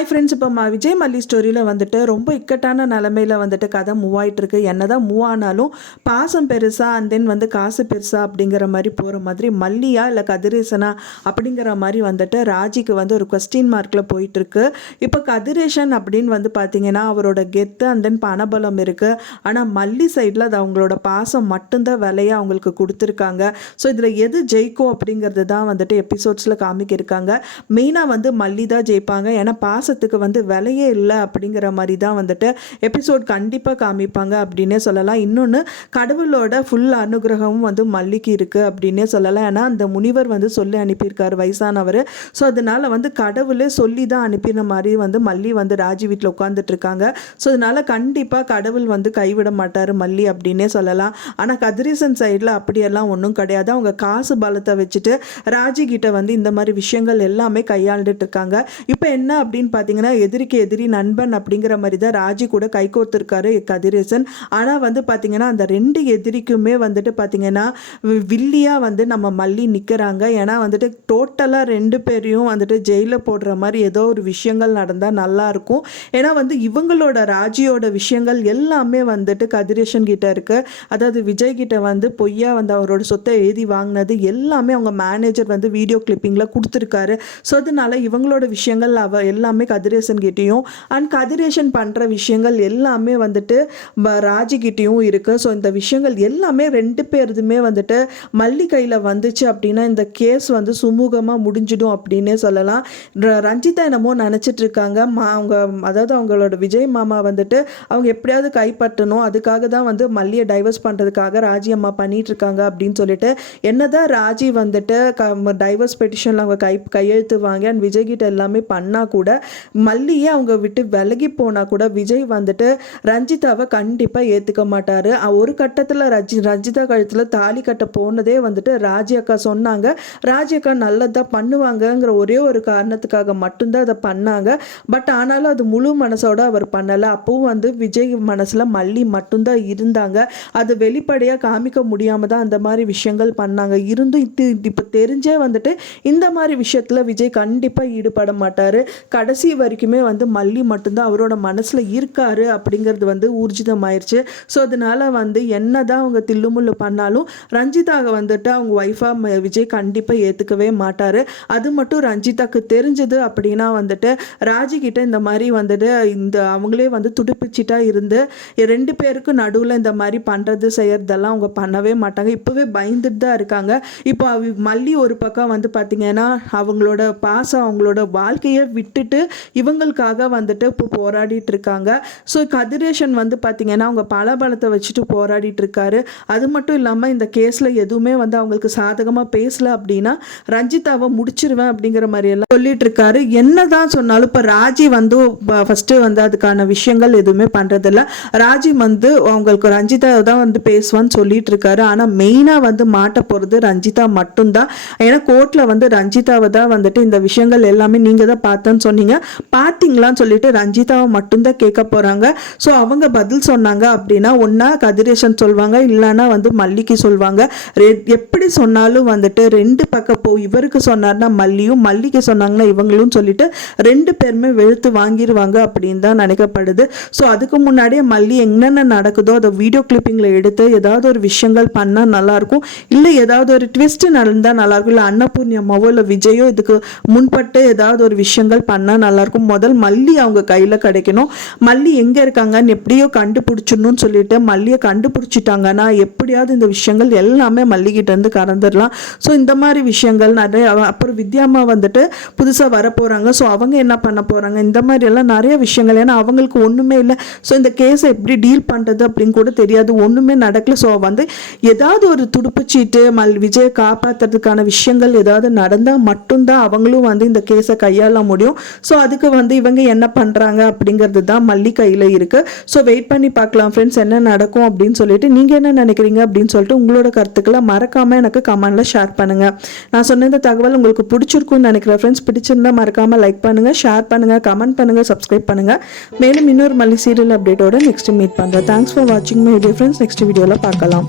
Hi friends, இப்போ விஜய் மல்லி ஸ்டோரியில் வந்துட்டு ரொம்ப இக்கட்டான நிலமையில் வந்துட்டு கதை மூவ் ஆகிட்டு இருக்கு. என்னதான் மூவ் ஆனாலும் பாசம் பெருசா அண்ட் தென் வந்து காசு பெருசா அப்படிங்கிற மாதிரி போகிற மாதிரி மல்லியா இல்லை கதிரேசனா அப்படிங்கிற மாதிரி வந்துட்டு ராஜிக்கு வந்து ஒரு கொஸ்டின் மார்க்கில் போயிட்டுருக்கு. இப்போ கதிரேசன் அப்படின்னு வந்து பார்த்தீங்கன்னா அவரோட கெத்து அண்ட் தென் பணபலம் இருக்குது. ஆனால் மல்லி சைடில் அது அவங்களோட பாசம் மட்டும்தான் விலையை அவங்களுக்கு கொடுத்துருக்காங்க. ஸோ இதில் எது ஜெயிக்கும் அப்படிங்கிறது தான் வந்துட்டு எபிசோட்ஸில் காமிக்கிருக்காங்க. மெயினாக வந்து மல்லி தான் ஜெயிப்பாங்க. ஏன்னா பாசத்துக்கு வந்து விலையே இல்லை அப்படிங்கிற மாதிரி தான் வந்துட்டு எபிசோட் கண்டிப்பாக காமிப்பாங்க அப்படின்னே சொல்லலாம். இன்னொன்று, கடவுளோட ஃபுல் அனுகிரகமும் வந்து மல்லிக்கு இருக்குது அப்படின்னே சொல்லலாம். ஏன்னா அந்த முனிவர் வந்து சொல்லி அனுப்பியிருக்காரு, வயசானவர். ஸோ அதனால் வந்து கடவுளே சொல்லி தான் அனுப்பின மாதிரி வந்து மல்லி வந்து ராஜி வீட்டில் உட்காந்துட்டு இருக்காங்க. ஸோ அதனால் கண்டிப்பாக கடவுள் வந்து கைவிட மாட்டார் மல்லி அப்படின்னே சொல்லலாம். ஆனால் கதிரேசன் சைடில் அப்படியெல்லாம் ஒன்றும் கிடையாது. அவங்க காசு பலத்தை வச்சுட்டு ராஜி கிட்ட வந்து இந்த மாதிரி விஷயங்கள் எல்லாமே கையாண்டுட்டு இருக்காங்க. இப்போ என்ன அப்படின்னு பார்த்தீங்கன்னா, எதிரிக்கு எதிரி நண்பன் அப்படிங்கிற மாதிரி தான் ராஜி கூட கைகோர்த்திருக்காரு கதிரேசன். ஆனால் வந்து பார்த்தீங்கன்னா அந்த ரெண்டு எதிரிக்குமே வந்துட்டு பார்த்தீங்கன்னா வில்லியாக வந்து நம்ம மல்லி நிற்கிறாங்க. ஏன்னா வந்துட்டு டோட்டலாக ரெண்டு பேரையும் வந்துட்டு ஜெயிலில் போடுற மாதிரி ஏதோ ஒரு விஷயங்கள் நடந்தால் நல்லாயிருக்கும். ஏன்னா வந்து இவங்களோட ராஜியோட விஷயங்கள் எல்லாமே வந்துட்டு கதிரேசன் கிட்ட இருக்கு. அதாவது விஜய் கிட்ட வந்து பொய்யா வந்து அவரோட சொத்தை எழுதி வாங்கினது எல்லாமே அவங்க மேனேஜர் வந்து வீடியோ கிளிப்பிங்கில் கொடுத்துருக்காரு. ஸோ அதனால இவங்களோட விஷயங்கள் எல்லாமே கதிரேசன் கிட்டேயும் அண்ட் கதிரேசன் பண்ணுற விஷயங்கள் எல்லாமே வந்துட்டு ராஜி கிட்டேயும் இருக்குது. ஸோ இந்த விஷயங்கள் எல்லாமே ரெண்டு பேருதுமே வந்துட்டு மல்லி கையில் வந்துச்சு அப்படின்னா இந்த கேஸ் வந்து சுமூகமாக முடிஞ்சிடும் அப்படின்னே சொல்லலாம். ரஞ்சிதா என்னமோ நினச்சிட்டு இருக்காங்க, அவங்க அதாவது அவங்களோட விஜய் மாமா வந்துட்டு அவங்க எப்படியாவது கைப்பற்றணும், அதுக்காக தான் வந்து மல்லியை டைவர்ஸ் பண்ணுறதுக்காக ராஜி அம்மா பண்ணிட்டு இருக்காங்க அப்படின்னு சொல்லிட்டு என்னதான் ராஜி வந்துட்டு டைவர்ஸ் பெட்டிஷனில் அவங்க கையெழுத்து வாங்கி அண்ட் விஜய் கிட்ட எல்லாமே பண்ணால் கூட மல்லியே அவங்க விட்டு விலகி போனால் கூட விஜய் வந்துட்டு ரஞ்சிதாவை கண்டிப்பாக ஏற்றுக்க மாட்டார். ஒரு கட்டத்தில் ரஞ்சிதா கழுத்தில் தாலி கட்ட போனதே வந்துட்டு ராஜி அக்கா சொன்னாங்க. ராஜி அக்கா நல்லதாக பண்ணுவாங்கங்கிற ஒரே ஒரு காரணத்துக்காக மட்டும்தான் அதை பண்ணாங்க. பட் ஆனாலும் அது முழு மனசோட அவர் பண்ணலை. அப்பவும் வந்து விஜய் மனசில் மல்லி மட்டும்தான் இருந்தாங்க. அது வெளிப்படையாக காமிக்க முடியாமல் தான் அந்த மாதிரி விஷயங்கள் பண்ணாங்க. இருந்தும் இப்போ தெரிஞ்சே வந்துட்டு இந்த மாதிரி விஷயத்தில் விஜய் கண்டிப்பாக ஈடுபட மாட்டார். கடைசி வரைக்குமே வந்து மல்லி மட்டும்தான் அவரோட மனசில் இருக்காரு அப்படிங்கிறது வந்து ஊர்ஜிதமாயிருச்சு. ஸோ அதனால வந்து என்னதான் அவங்க தில்லுமுள்ளு பண்ணாலும் ரஞ்சிதாவை வந்துட்டு அவங்க ஒய்ஃபாக விஜய் கண்டிப்பாக ஏற்றுக்கவே மாட்டார். அது மட்டும் ரஞ்சிதாக்கு தெரிஞ்சது அப்படின்னா வந்துட்டு ராஜி கிட்ட இந்த மாதிரி வந்துட்டு இந்த அவங்களே வந்து துடுப்பிச்சிட்டா இருந்து ரெண்டு பேருக்கும் நடுவில் இந்த மாதிரி பண்ணுறது செய்யறதெல்லாம் அவங்க பண்ணவே மாட்டாங்க. இப்போவே பயந்துட்டு தான் இருக்காங்க. இப்போ மல்லி ஒரு பக்கம் வந்து பார்த்தீங்கன்னா அவங்களோட பாசம் அவங்களோட வாழ்க்கையை விட்டுட்டு இவங்களுக்காக வந்துட்டு இப்போ போராடிட்டு இருக்காங்க. ஸோ கதிரேசன் வந்து பார்த்தீங்கன்னா அவங்க பலபலத்தை வச்சுட்டு போராடிட்டு இருக்காரு. அது மட்டும் இல்லாமல் இந்த கேஸில் எதுவுமே வந்து அவங்களுக்கு சாதகமாக பேசல அப்படின்னா ரஞ்சிதாவை முடிச்சிருவேன் அப்படிங்கிற மாதிரி எல்லாம் சொல்லிட்டு இருக்காரு. என்னதான் சொன்னாலும் இப்போ ராஜி வந்து ஃபர்ஸ்ட் வந்து அதுக்கான விஷயங்கள் எதுவுமே பண்றதில்ல. ராஜி வந்து அவங்களுக்கு ரஞ்சிதா தான் வந்து பேசுவான்னு சொல்லிட்டு இருக்காரு. ஆனால் மெயினாக வந்து மாட்ட போகிறது ரஞ்சிதா மட்டும்தான். ஏன்னா கோர்ட்டில் வந்து ரஞ்சிதாவை தான் வந்துட்டு இந்த விஷயங்கள் எல்லாமே நீங்கள் தான் பார்த்தேன்னு சொன்னீங்க, பார்த்தீங்களான்னு சொல்லிட்டு ரஞ்சிதாவை மட்டும்தான் கேட்க போகிறாங்க. ஸோ அவங்க பதில் சொன்னாங்க அப்படின்னா ஒன்றா கதிரேசன் சொல்லுவாங்க, இல்லைன்னா வந்து மல்லிக்கு சொல்லுவாங்க. எப்படி சொன்னாலும் வந்துட்டு ரெண்டு பக்கம் இவருக்கு சொன்னார்னா மல்லியும், மல்லிக்கு சொன்னாங்கன்னா இவங்களும் சொல்லிட்டு ரெண்டு பேருமே வெளுத்து வாங்கிடுவாங்க அப்படின்னு தான் நினைக்கப்படுது. ஸோ அதுக்கு முன்னாடியே மல்லி என்னென்ன நடக்குதோ அதை வீடியோ கிளிப்பிங்கில் எடுத்து ஏதாவது ஒரு விஷயங்கள் பண்ணால் நல்லாயிருக்கும். இல்லை ஏதாவது ஒரு ட்விஸ்ட் நடந்தால் நல்லாயிருக்கும். இல்லை அன்னபூர்ணியம்மாவோ இல்லை விஜயோ இதுக்கு முன்பட்டு ஏதாவது ஒரு விஷயங்கள் பண்ணால் நல்லாயிருக்கும். முதல் மல்லி அவங்க கையில் கிடைக்கணும். மல்லி எங்கே இருக்காங்கன்னு எப்படியோ கண்டுபிடிச்சிடணும்னு சொல்லிட்டு மல்லியை கண்டுபிடிச்சிட்டாங்கன்னா எப்படியாவது இந்த விஷயங்கள் எல்லாமே மல்லிகிட்ட இருந்து கறந்துடலாம். ஸோ இந்த மாதிரி விஷயங்கள் நிறைய. அப்புறம் வித்யாம்மா வந்துட்டு புதுசாக வர போகிறாங்க. ஸோ அவங்க என்ன பண்ண போகிறாங்க, இந்த மாதிரி எல்லாம் நிறைய விஷயங்கள். ஏன்னா அவங்களுக்கு ஒன்றுமே இல்லை. ஸோ இந்த கேஸை எப்படி டீல் பண்ணுறது அப்படின்னு கூட தெரியாது, ஒன்றுமே நடக்கல. ஸோ வந்து ஏதாவது ஒரு துடுப்புச்சீட்டு விஜயை காப்பாற்றுறதுக்கான விஷயங்கள் ஏதாவது நடந்தால் மட்டும்தான் அவங்களும் வந்து இந்த கேஸை கையாள முடியும். ஸோ அதுக்கு வந்து இவங்க என்ன பண்ணுறாங்க அப்படிங்கிறது தான் மல்லி கையில் இருக்குது. ஸோ வெயிட் பண்ணி பார்க்கலாம் ஃப்ரெண்ட்ஸ், என்ன நடக்கும் அப்படின்னு சொல்லிட்டு. நீங்கள் என்ன நினைக்கிறீங்க அப்படின்னு சொல்லிட்டு உங்களோட கருத்துக்களை மறக்காமல் எனக்கு கமெண்ட்டில் ஷேர் பண்ணுங்கள். நான் சொன்ன இந்த தகவல் உங்களுக்கு பிடிச்சிருக்குன்னு நினைக்கிறேன் ஃப்ரெண்ட்ஸ். பிடிச்சிருந்தா மறக்காமல் லைக் பண்ணுங்கள், ஷேர் பண்ணுங்கள், கமெண்ட் பண்ணுங்கள், சப்ஸ்கிரைப் பண்ணுங்கள். மேலும் இன்னொரு மல்லி சீரியல் அப்டேட்டோட நெக்ஸ்ட் மீட் பண்ணுறேன். தேங்க்ஸ் ஃபார் வாட்சிங் மை வீடியோ ஃப்ரெண்ட்ஸ். நெக்ஸ்ட் வீடியோவில் பார்க்கலாம்.